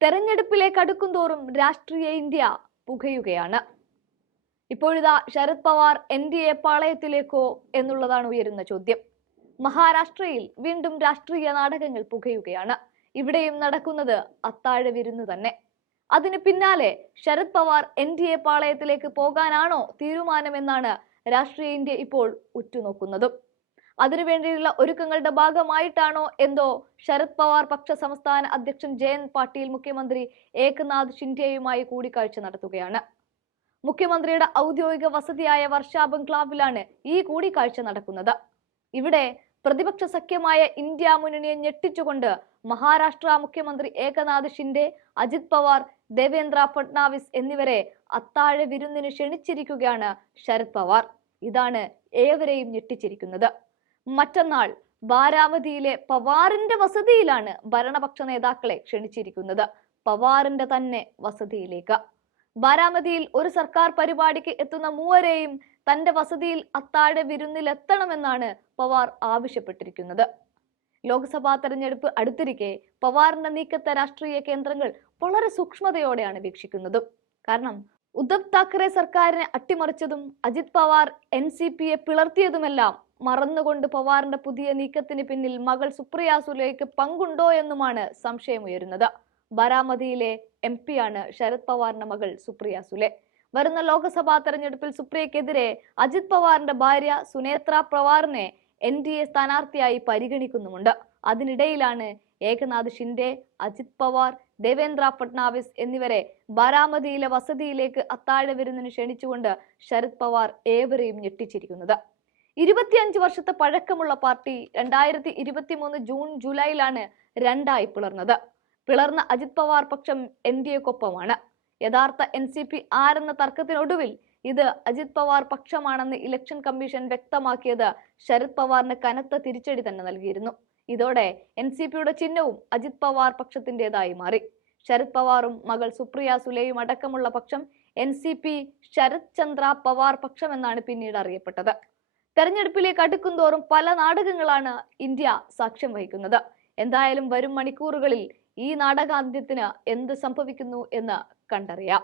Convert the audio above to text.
തെരഞ്ഞെടുപ്പിലേക്ക് അടുക്കുംതോറും രാഷ്ട്രീയ ഇന്ത്യ പുകയുകയാണ്. ഇപ്പോഴിതാ Sharad Pawar N D A പാളയത്തിലേക്കോ എന്നുള്ളതാണ് ഉയരുന്ന ചോദ്യം. മഹാരാഷ്ട്രയിൽ വീണ്ടും രാഷ്ട്രീയ നാടകങ്ങൾ പുകയുകയാണ്. ഇവിടെയും നടക്കുന്നത് അത്താഴ വിരുന്ന് തന്നെ. അതിന് പിന്നാലെ Sharad Pawar N D A പാളയത്തിലേക്ക് പോകാനാണോ തീരുമാനമെന്നാണ് രാഷ്ട്രീയ ഇന്ത്യ ഇപ്പോൾ ഉറ്റുനോക്കുന്നതും. അതിനുവേണ്ടിയുള്ള ഒരുക്കങ്ങളുടെ ഭാഗമായിട്ടാണോ എന്തോ ശരത് പവാർ പക്ഷ സംസ്ഥാന അധ്യക്ഷൻ ജയന്ത് പാട്ടീൽ മുഖ്യമന്ത്രി ഏകനാഥ് ഷിൻഡെയുമായി കൂടിക്കാഴ്ച നടത്തുകയാണ്. മുഖ്യമന്ത്രിയുടെ ഔദ്യോഗിക വസതിയായ വർഷാ ബംഗ്ലാവിലാണ് ഈ കൂടിക്കാഴ്ച നടക്കുന്നത്. ഇവിടെ പ്രതിപക്ഷ സഖ്യമായ ഇന്ത്യ മുന്നണിയെ ഞെട്ടിച്ചുകൊണ്ട് മഹാരാഷ്ട്ര മുഖ്യമന്ത്രി ഏകനാഥ് ഷിൻഡെ അജിത് പവാർ ദേവേന്ദ്ര ഫട്നാവിസ് എന്നിവരെ അത്താഴ വിരുന്നിന് ക്ഷണിച്ചിരിക്കുകയാണ് ശരത് പവാർ. ഇതാണ് ഏവരെയും ഞെട്ടിച്ചിരിക്കുന്നത്. മറ്റന്നാൾ ബാരാവതിയിലെ പവാറിന്റെ വസതിയിലാണ് ഭരണപക്ഷ നേതാക്കളെ ക്ഷണിച്ചിരിക്കുന്നത്. പവാറിന്റെ തന്നെ വസതിയിലേക്ക്. ബാരാമതിയിൽ ഒരു സർക്കാർ പരിപാടിക്ക് എത്തുന്ന മൂവരെയും തന്റെ വസതിയിൽ അത്താഴ വിരുന്നിലെത്തണമെന്നാണ് പവാർ ആവശ്യപ്പെട്ടിരിക്കുന്നത്. ലോക്സഭാ തെരഞ്ഞെടുപ്പ് അടുത്തിരിക്കെ പവാറിന്റെ നീക്കത്തെ രാഷ്ട്രീയ കേന്ദ്രങ്ങൾ വളരെ സൂക്ഷ്മതയോടെയാണ് വീക്ഷിക്കുന്നതും. കാരണം ഉദ്ധവ് താക്കറെ സർക്കാരിനെ അട്ടിമറിച്ചതും അജിത് പവാർ എൻ സി പിയെ പിളർത്തിയതുമെല്ലാം മറന്നുകൊണ്ട് പവാറിന്റെ പുതിയ നീക്കത്തിന് പിന്നിൽ മകൾ സുപ്രിയ സുലേക്ക് പങ്കുണ്ടോ എന്നുമാണ് സംശയമുയരുന്നത്. ബാരാമതിയിലെ എം പിയാണ് ശരത് പവാറിന്റെ മകൾ സുപ്രിയ സുലെ. വരുന്ന ലോക്സഭാ തെരഞ്ഞെടുപ്പിൽ സുപ്രിയക്കെതിരെ അജിത് പവാറിന്റെ ഭാര്യ സുനേത്ര പവാറിനെ എൻ ഡി എ സ്ഥാനാർത്ഥിയായി പരിഗണിക്കുന്നുമുണ്ട്. അതിനിടയിലാണ് ഏകനാഥ് ഷിൻഡെ അജിത് പവാർ ദേവേന്ദ്ര ഫട്നാവിസ് എന്നിവരെ ബാരാമതിയിലെ വസതിയിലേക്ക് അത്താഴ വിരുന്നിന് ക്ഷണിച്ചുകൊണ്ട് ശരത് പവാർ ഏവരെയും ഞെട്ടിച്ചിരിക്കുന്നത്. ഇരുപത്തിയഞ്ച് വർഷത്തെ പഴക്കമുള്ള പാർട്ടി രണ്ടായിരത്തി ഇരുപത്തി മൂന്ന് ജൂൺ ജൂലൈയിലാണ് രണ്ടായി പിളർന്നത്. പിളർന്ന അജിത് പവാർ പക്ഷം എൻ ഡി എക്കൊപ്പമാണ്. യഥാർത്ഥ എൻ സി പി ആരെന്ന തർക്കത്തിനൊടുവിൽ ഇത് അജിത് പവാർ പക്ഷമാണെന്ന് ഇലക്ഷൻ കമ്മീഷൻ വ്യക്തമാക്കിയത് ശരത് പവാറിന് കനത്ത തിരിച്ചടി തന്നെ നൽകിയിരുന്നു. ഇതോടെ എൻ സി പിയുടെ ചിഹ്നവും അജിത് പവാർ പക്ഷത്തിന്റെതായി മാറി. ശരത് പവാറും മകൾ സുപ്രിയ സുലേയും അടക്കമുള്ള പക്ഷം N C P Sharad Chandra Pawar പക്ഷം എന്നാണ് പിന്നീട് അറിയപ്പെട്ടത്. തെരഞ്ഞെടുപ്പിലേക്ക് അടുക്കുന്തോറും പല നാടകങ്ങളാണ് ഇന്ത്യ സാക്ഷ്യം വഹിക്കുന്നത്. എന്തായാലും വരും മണിക്കൂറുകളിൽ ഈ നാടകാന്ത്യത്തിന് എന്ത് സംഭവിക്കുന്നു എന്ന് കണ്ടറിയാം.